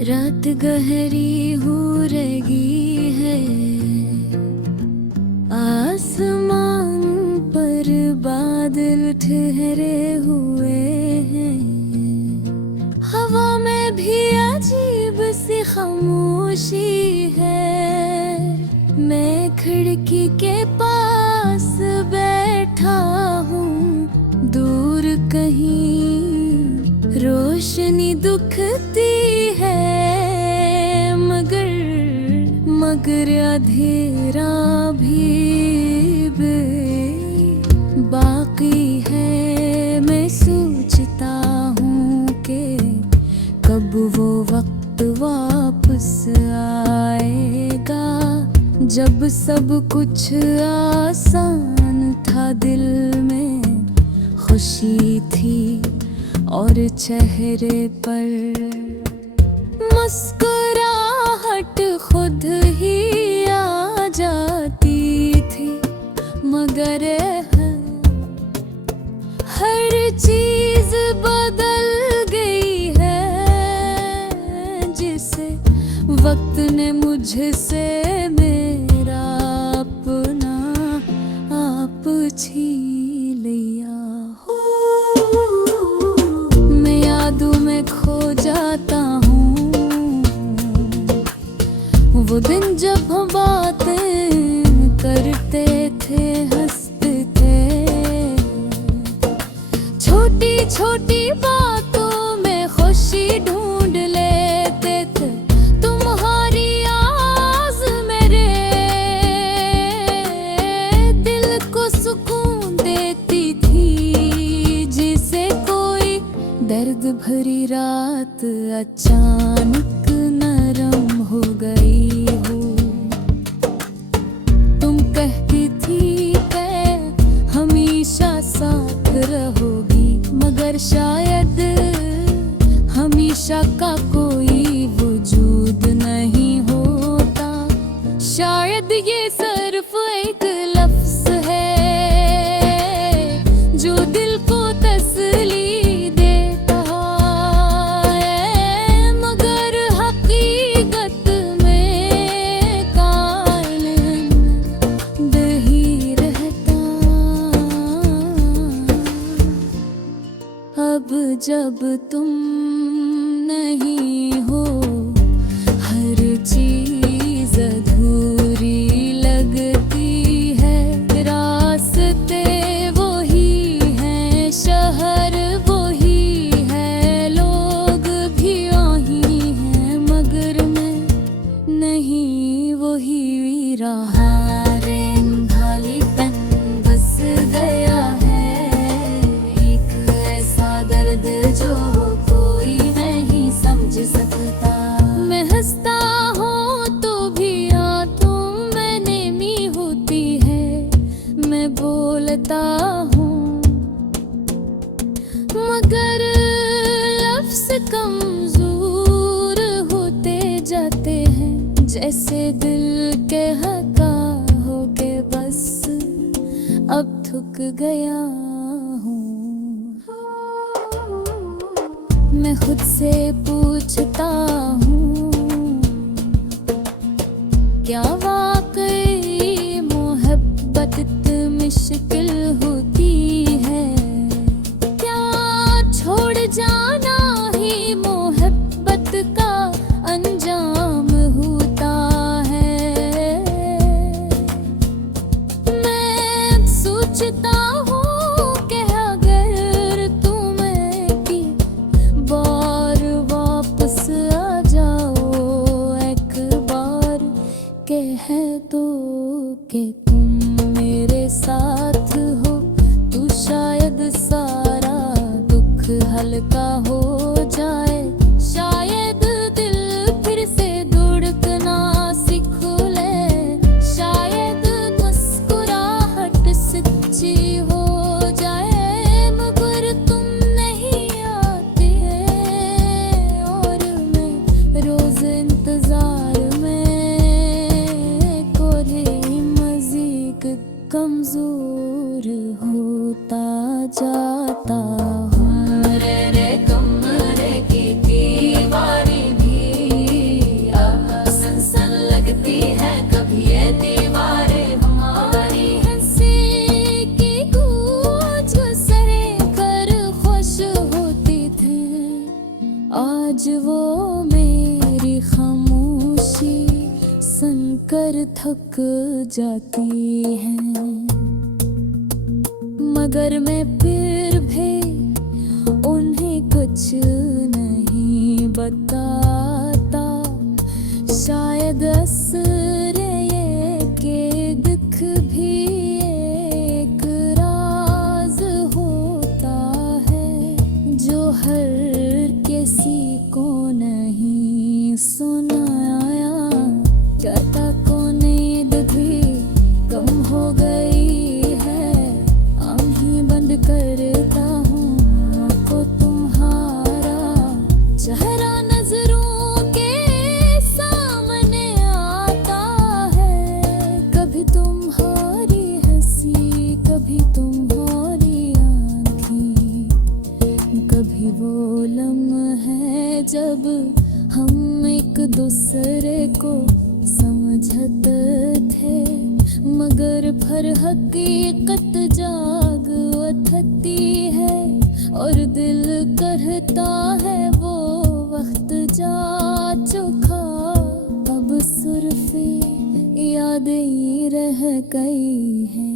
रात गहरी हो रही है, आसमान पर बादल ठहरे हुए हैं। हवा में भी अजीब सी खामोशी है। मैं खिड़की के पास बैठा हूँ, दूर कहीं रोशनी दुखती है, मगर अंधेरा भी बाकी है। मैं सोचता हूँ कि कब वो वक्त वापस आएगा, जब सब कुछ आसान था, दिल में खुशी थी और चेहरे पर मुस्कुराहट खुद ही आ जाती थी। मगर हर चीज बदल गई है, जिसे वक्त ने मुझसे मेरा अपना आप छीन लिया। मैं यादों में खो जाता हूँ, वो दिन जब हम बातें करते थे, हंसते थे, छोटी छोटी बातों में खुशी ढूंढ लेते थे। तुम्हारी आवाज़ मेरे दिल को सुकून देती थी, जिसे कोई दर्द भरी रात अचानक नरम हो गई हो। तुम कहती थी कि हमेशा साथ रहोगी, मगर शायद हमेशा का कोई वजूद नहीं होता। शायद ये सिर्फ एक लफ्ज है जो दिल को तसल्ली देता है, मगर हकीकत में कायल दही रहता। अब जब तुम नहीं हो, हर चीज अधूरी लगती है। रास्ते वही हैं, शहर वही है, लोग भी वही हैं, मगर मैं नहीं वही रहा। खालीपन बस गया है, एक ऐसा दर्द जो कोई नहीं समझ सकता। मैं हंसता हूँ तो भी आंखों में नेमी होती है। मैं बोलता हूँ मगर लफ्ज़ कमजोर होते जाते हैं, जैसे दिल के हका हो के बस अब थक गया हूँ। मैं खुद से पूछता हूँ, क्या वाकई मोहब्बत मुश्किल होती है? क्या छोड़ जाना ही मोहब्बत का अंजाम होता है? मैं सोचता हूँ कि अगर तुम्हें की बार वापस आ जाओ, एक बार कह दो कि तुम मेरे साथ हो, तो शायद सारा दुख हल्का हो जाए। शायद दिल फिर से धड़कना सीख ले, शायद मुस्कुराहट सच्ची हो जाए, मगर तुम नहीं आते और मैं रोज इंतजार में कोई मजीद कमजोर होता जाता हूँ। रे कमरे की दीवारी भी थक जाती हैं, मगर मैं फिर भी उन्हें कुछ नहीं बताता। शायद असर ये कि दुख भी एक राज होता है, जो हर किसी को नहीं सुनाया जाता। को नींद भी कम हो गई है, आँखें बंद करता हूँ को तुम्हारा चेहरा नजरों के सामने आता है। कभी तुम्हारी हंसी, कभी तुम्हारी आँखें, कभी वो लम्हे जब हम एक दूसरे को समझते थे, मगर फिर हकीकत जाग उठती है और दिल कहता है वो वक्त जा चुका। अब सिर्फ यादें ही रह गई हैं।